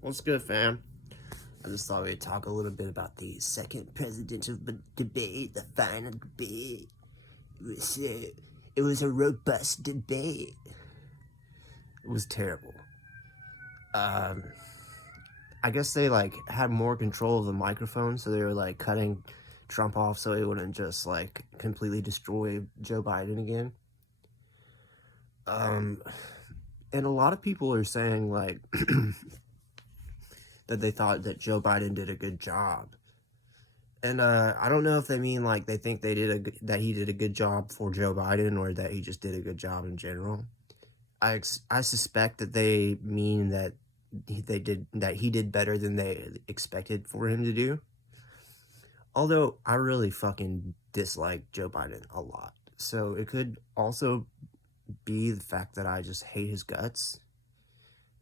What's good, fam? I just thought we'd talk a little bit about the second presidential debate, the final debate. It was a robust debate. It was terrible. I guess they had more control of the microphone, so they were cutting Trump off so he wouldn't just completely destroy Joe Biden again. And a lot of people are saying that they thought that Joe Biden did a good job. And I don't know if they mean they think that he did a good job for Joe Biden or that he just did a good job in general. I suspect that they mean that he did better than they expected for him to do. Although I really fucking dislike Joe Biden a lot. So it could also be the fact that I just hate his guts.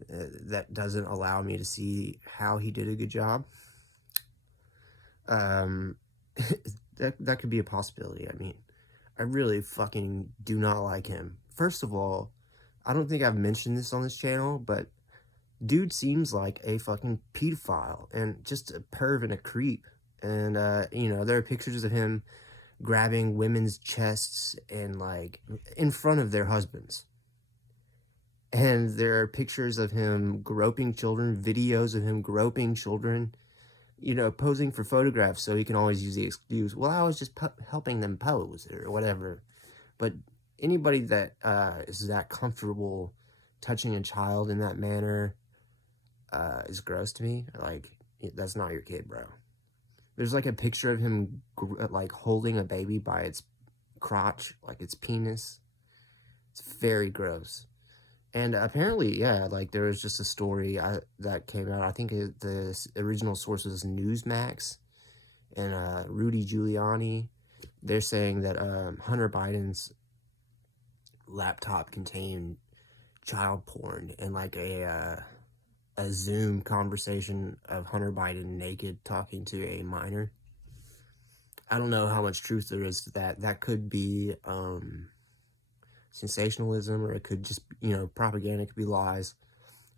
That doesn't allow me to see how he did a good job. That could be a possibility. I mean, I really fucking do not like him. First of all, I don't think I've mentioned this on this channel, but dude seems like a fucking pedophile and just a perv and a creep. And, there are pictures of him grabbing women's chests and, in front of their husbands. And there are pictures of him groping children, videos of him groping children, posing for photographs so he can always use the excuse, well, I was just helping them pose or whatever. But anybody that is that comfortable touching a child in that manner is gross to me. That's not your kid, bro. There's a picture of him holding a baby by its crotch, its penis. It's very gross. And apparently, yeah, there was just a story that came out. I think the original source was Newsmax and Rudy Giuliani. They're saying that Hunter Biden's laptop contained child porn and a Zoom conversation of Hunter Biden naked talking to a minor. I don't know how much truth there is to that. That could be sensationalism, or it could just, propaganda, could be lies.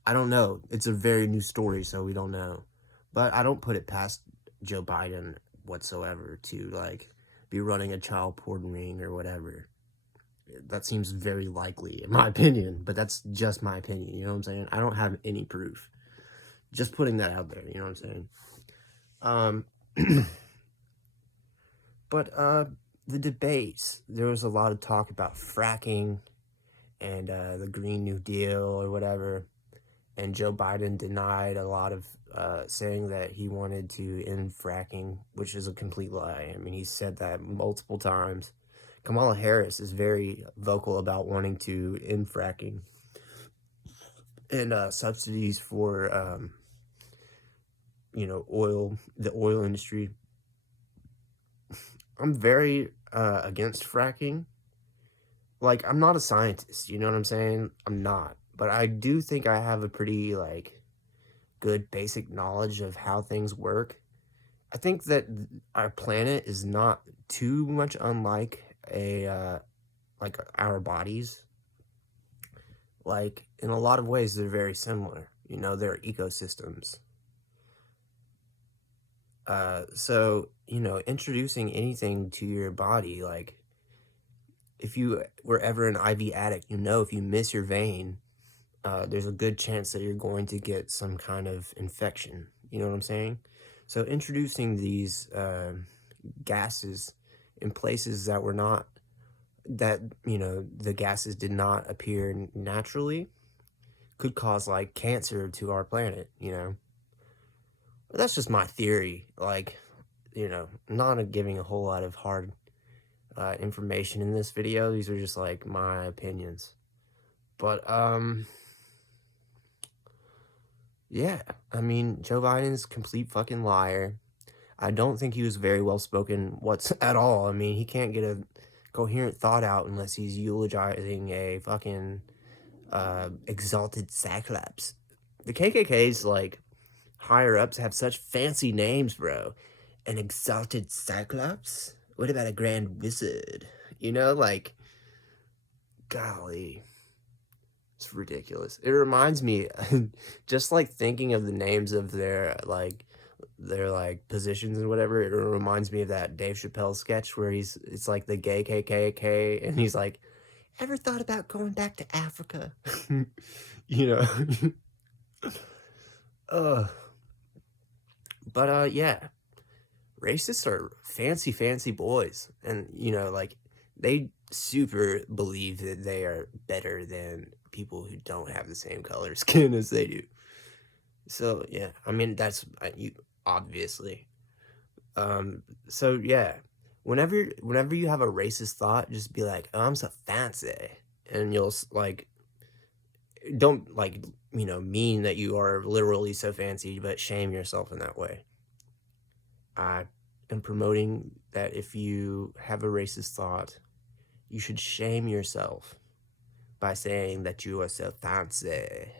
I don't know. It's a very new story, so we don't know. But I don't put it past Joe Biden whatsoever to, be running a child porn ring or whatever. That seems very likely, in my opinion, but that's just my opinion, you know what I'm saying? I don't have any proof. Just putting that out there, you know what I'm saying? But, the debates, there was a lot of talk about fracking and the Green New Deal or whatever, and Joe Biden denied a lot of saying that he wanted to end fracking, which is a complete lie. I mean, he said that multiple times. Kamala Harris is very vocal about wanting to end fracking and subsidies for, the oil industry. I'm very against fracking. I'm not a scientist, you know what I'm saying? I'm not. But I do think I have a pretty, good basic knowledge of how things work. I think that our planet is not too much unlike our bodies. In a lot of ways, they're very similar. They're ecosystems. So, introducing anything to your body, if you were ever an IV addict, if you miss your vein, there's a good chance that you're going to get some kind of infection. You know what I'm saying? So introducing these gases in places that were not, the gases did not appear naturally could cause cancer to our planet, But that's just my theory. I'm not giving a whole lot of hard information in this video. These are just my opinions. But yeah, I mean, Joe Biden's a complete fucking liar. I don't think he was very well spoken at all. I mean, he can't get a coherent thought out unless he's eulogizing a fucking exalted Cyclops. The KKK's higher ups have such fancy names, bro. An exalted Cyclops? What about a grand wizard? Golly. It's ridiculous. It reminds me, just like thinking of the names of their like positions and whatever. It reminds me of that Dave Chappelle sketch where it's like the gay KKK, and he's like, "Ever thought about going back to Africa?" You know. uh, but yeah, racists are fancy, fancy boys, and like they super believe that they are better than people who don't have the same color skin as they do. So yeah, I mean that's you obviously. So yeah, whenever you have a racist thought, just be like, "Oh, I'm so fancy," and you'll like don't like mean that you are literally so fancy, but shame yourself in that way. I am promoting that if you have a racist thought, you should shame yourself by saying that you are so fancy.